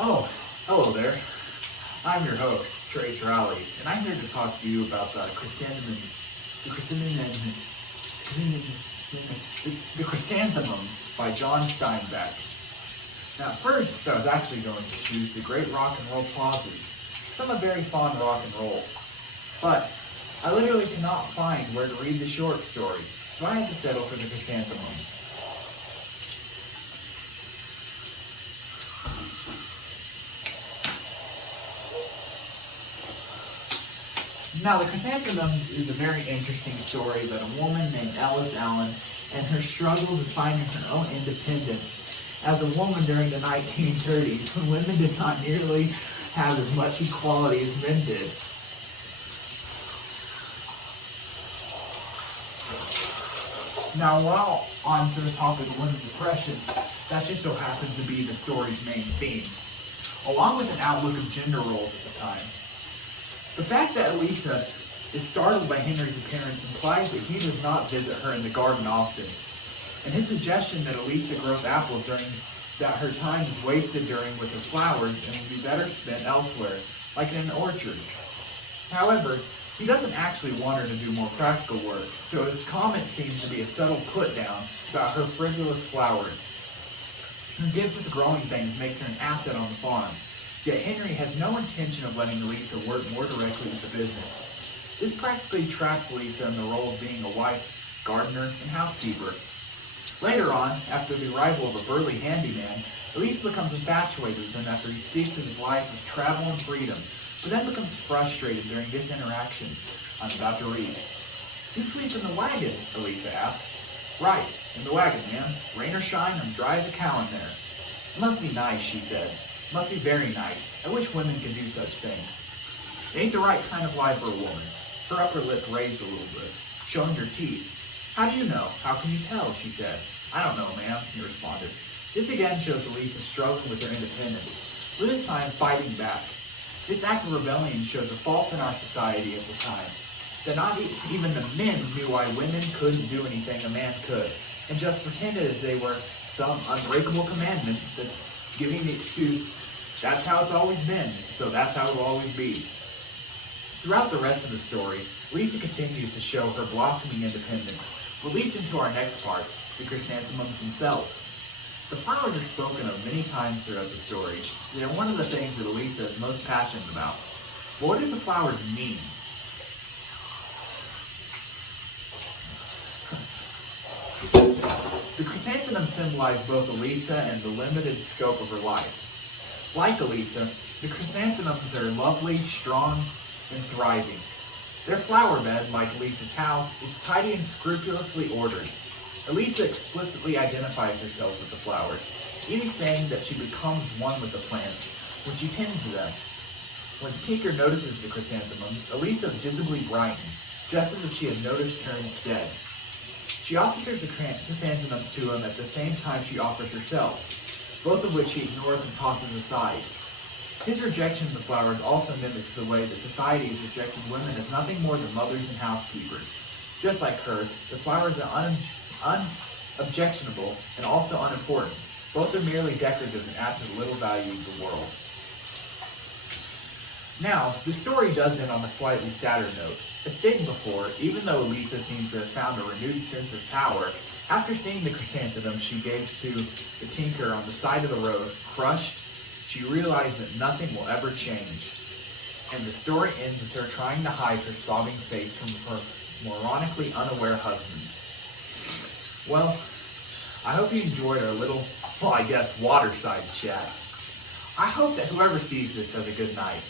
Oh, hello there. I'm your host, Trey Rowley, and I'm here to talk to you about the Chrysanthemums by John Steinbeck. Now, first, I was actually going to choose the great rock and roll pauses. I'm a very fond rock and roll, but I literally cannot find where to read the short story, so I had to settle for the Chrysanthemums. Now, the Chrysanthemums is a very interesting story about a woman named Alice Allen and her struggles in finding her own independence as a woman during the 1930s when women did not nearly have as much equality as men did. Now, while on to the topic of women's oppression, that just so happens to be the story's main theme, along with an outlook of gender roles at the time. The fact that Elisa is startled by Henry's appearance implies that he does not visit her in the garden often, and his suggestion that Elisa grows apples during that her time is wasted during with the flowers and will be better spent elsewhere, like in an orchard. However, he doesn't actually want her to do more practical work, so his comment seems to be a subtle put-down about her frivolous flowers. Her gift with growing things makes her an asset on the farm. Yet Henry has no intention of letting Lisa work more directly with the business. This practically traps Lisa in the role of being a wife, gardener, and housekeeper. Later on, after the arrival of a burly handyman, Lisa becomes infatuated with him after he speaks of his life of travel and freedom, but then becomes frustrated during this interaction. I'm about to read. "You sleep in the wagon?" Elisa asks. "Right, in the wagon, ma'am. Rain or shine, I'm dry as a cow in there." "It must be nice," she said. "Must be very nice. I wish women could do such things." "It ain't the right kind of life for a woman." Her upper lip raised a little bit, showing her teeth. "How do you know? How can you tell?" she said. "I don't know, ma'am," he responded. This again shows Elisa struggling with her independence, but this time fighting back. This act of rebellion shows a fault in our society at the time, that not even the men knew why women couldn't do anything a man could, and just pretended as they were some unbreakable commandment that giving the excuse, "That's how it's always been, so that's how it will always be." Throughout the rest of the story, Lisa continues to show her blossoming independence, which leads into our next part, the chrysanthemums themselves. The flowers are spoken of many times throughout the story. They're one of the things that Lisa is most passionate about. But what do the flowers mean? The chrysanthemums symbolize both Elisa and the limited scope of her life. Like Elisa, the chrysanthemums are lovely, strong, and thriving. Their flower bed, like Elisa's house, is tidy and scrupulously ordered. Elisa explicitly identifies herself with the flowers, even saying that she becomes one with the plants when she tends to them. When Tinker notices the chrysanthemums, Elisa visibly brightens, just as if she had noticed her instead. She offers the chrysanthemums to him at the same time she offers herself, both of which he ignores and tosses aside. His rejection of the flowers also mimics the way that society has rejected women as nothing more than mothers and housekeepers. Just like her, the flowers are unobjectionable and also unimportant. Both are merely decorative and add to the little value of the world. Now, the story does end on a slightly sadder note. As stated before, even though Elisa seems to have found a renewed sense of power, after seeing the chrysanthemum she gave to the tinker on the side of the road, crushed, she realized that nothing will ever change. And the story ends with her trying to hide her sobbing face from her moronically unaware husband. Well, I hope you enjoyed our little, Waterside Chat. I hope that whoever sees this has a good night.